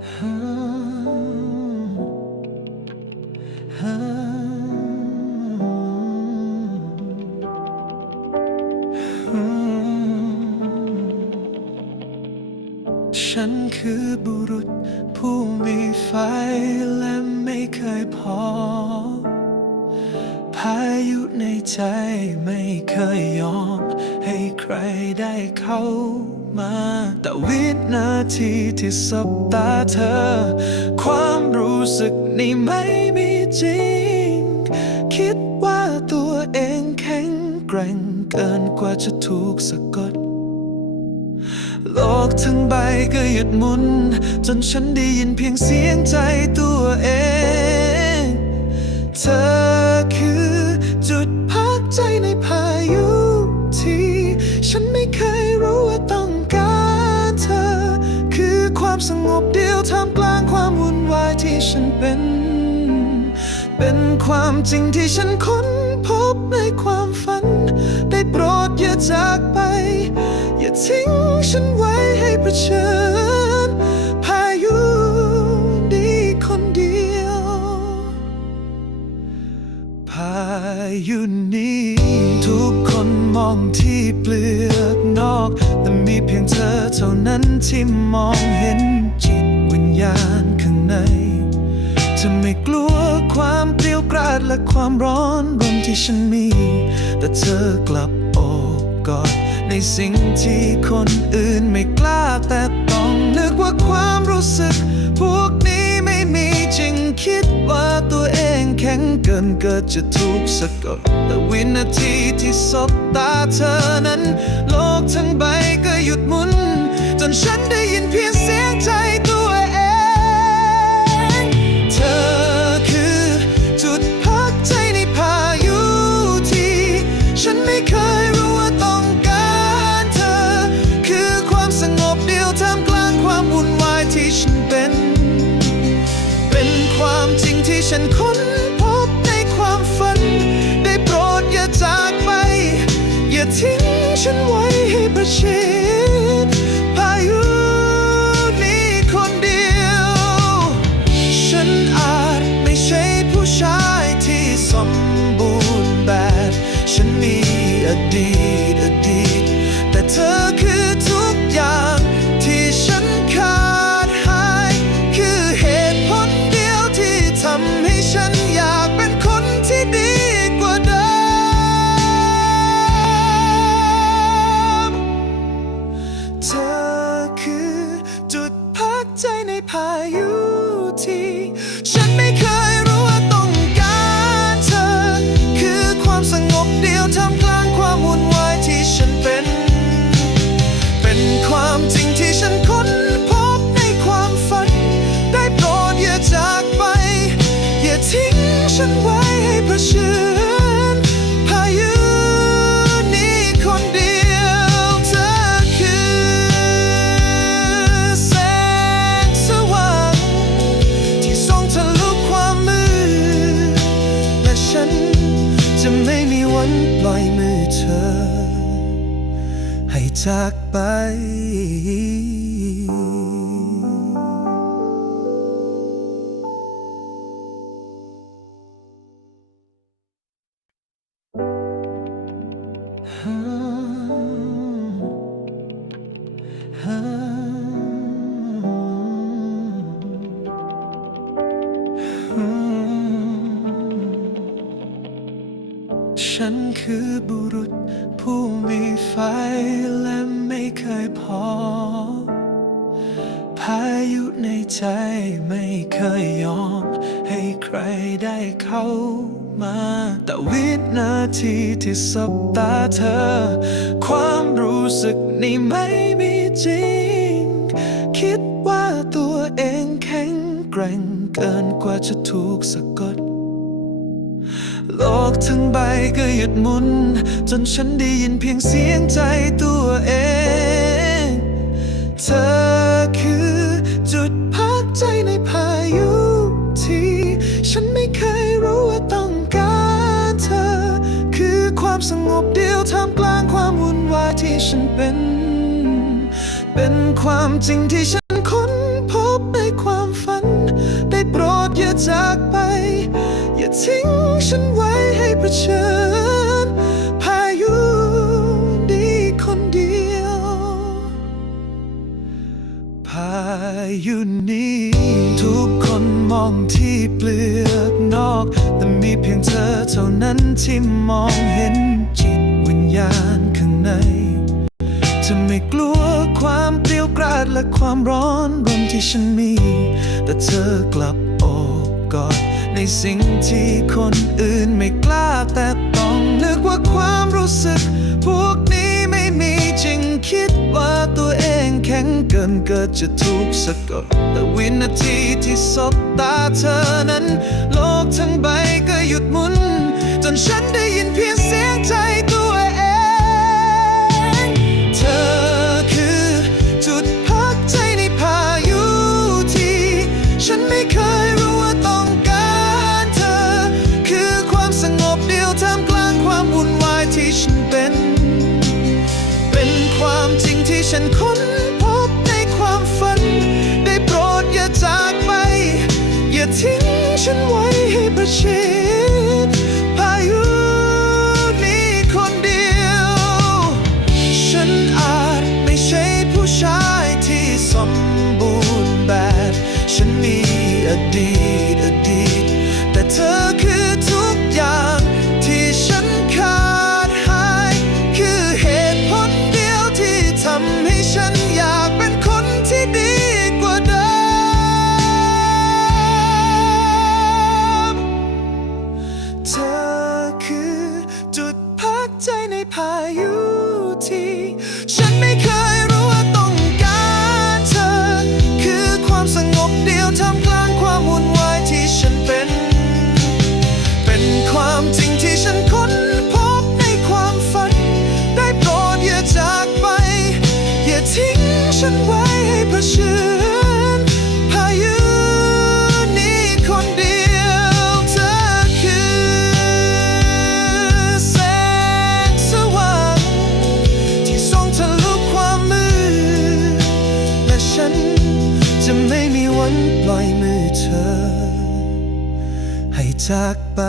ฉันคือบุรุษผู้มีไฟและไม่เคยพอ พายุในใจไม่เคยยอม ให้ใครได้เข้ามา วินาทีที่สบตาเธอ ความรู้สึกนี้ไม่มีจริง คิดว่าตัวเองแข็งแกร่งเกินกว่าจะถูกสะกด โลกทั้งใบก็หยุดหมุน จนฉันได้ยินเพียงเสียงใจตัวเอง เธอคือ ความสงบเดียวท่ามกลางความวุ่นวายที่ฉันเป็น เป็นความจริงที่ฉันค้นพบในความฝัน ได้โปรดอย่าจากไป อย่าทิ้งฉันไว้ให้เผชิญ มีเพียงเธอเท่านั้นที่มองเห็นจิตวิญญาณข้างในจะไม่กลัวความเกลียวกราดและความร้อนรนที่ฉันมี แต่เธอกลับโอบกอดในสิ่งที่คนอื่นไม่กล้าแต่ต้องนึกว่าความรู้สึก พวกนี้ไม่มีจริงคิดว่าตัวเองแข็งเกินเกิดจะถูกสะกดแต่วินาทีที่สบตาเธอนั้น ฉันไว้ให้ประชิด เธอ ให้จากไป ฉันคือบุรุษ ผู้มีไฟและไม่เคยพอ พายุในใจไม่เคยยอม ให้ใครได้เข้ามา แต่วินาทีที่สบตาเธอ ความรู้สึกนี้ไม่มีจริง คิดว่าตัวเองแข็งแกร่งเกินกว่าจะถูกสะกด โลกทั้งใบก็หยุดหมุน จนฉันได้ยินเพียงเสียงใจตัวเอง เธอคือจุดพักใจในพายุที่ ฉันไม่เคยรู้ว่าต้องการเธอ คือความสงบเดียวท่ามกลางความวุ่นวายที่ฉันเป็น เป็นความจริงที่ฉันค้นพบในความจากได้โปรดอย่าจาก ชิญพายุนี้คนเดียวพายุนี้ ทุกคนมองที่เปลือกนอก แต่มีเพียงเธอเท่านั้นที่มองเห็นจิตวิญญาณข้างในเธอไม่กลัวความเปรี้ยวกราดและความร้อนรนที่ฉันมี แต่เธอกลับโอบกอด ในสิ่งที่คนอื่นไม่กล้าแต่ต้องนึกว่าความรู้สึก พวกนี้ไม่มีจริงคิดว่าตัวเองแข็งเกินเกิดจะถูกสะกดแต่วินาทีที่สบตาเธอนั้น โลกทั้งใบ ค้นพบในความฝัน ได้โปรดอย่าจากไป อย่าทิ้งฉันไว้ให้ประชิดพายุนี้คนเดียว ฉันอาจไม่ใช่ผู้ชายที่สมบูรณ์แบบ ฉันมีอดีต อ ให้จากไป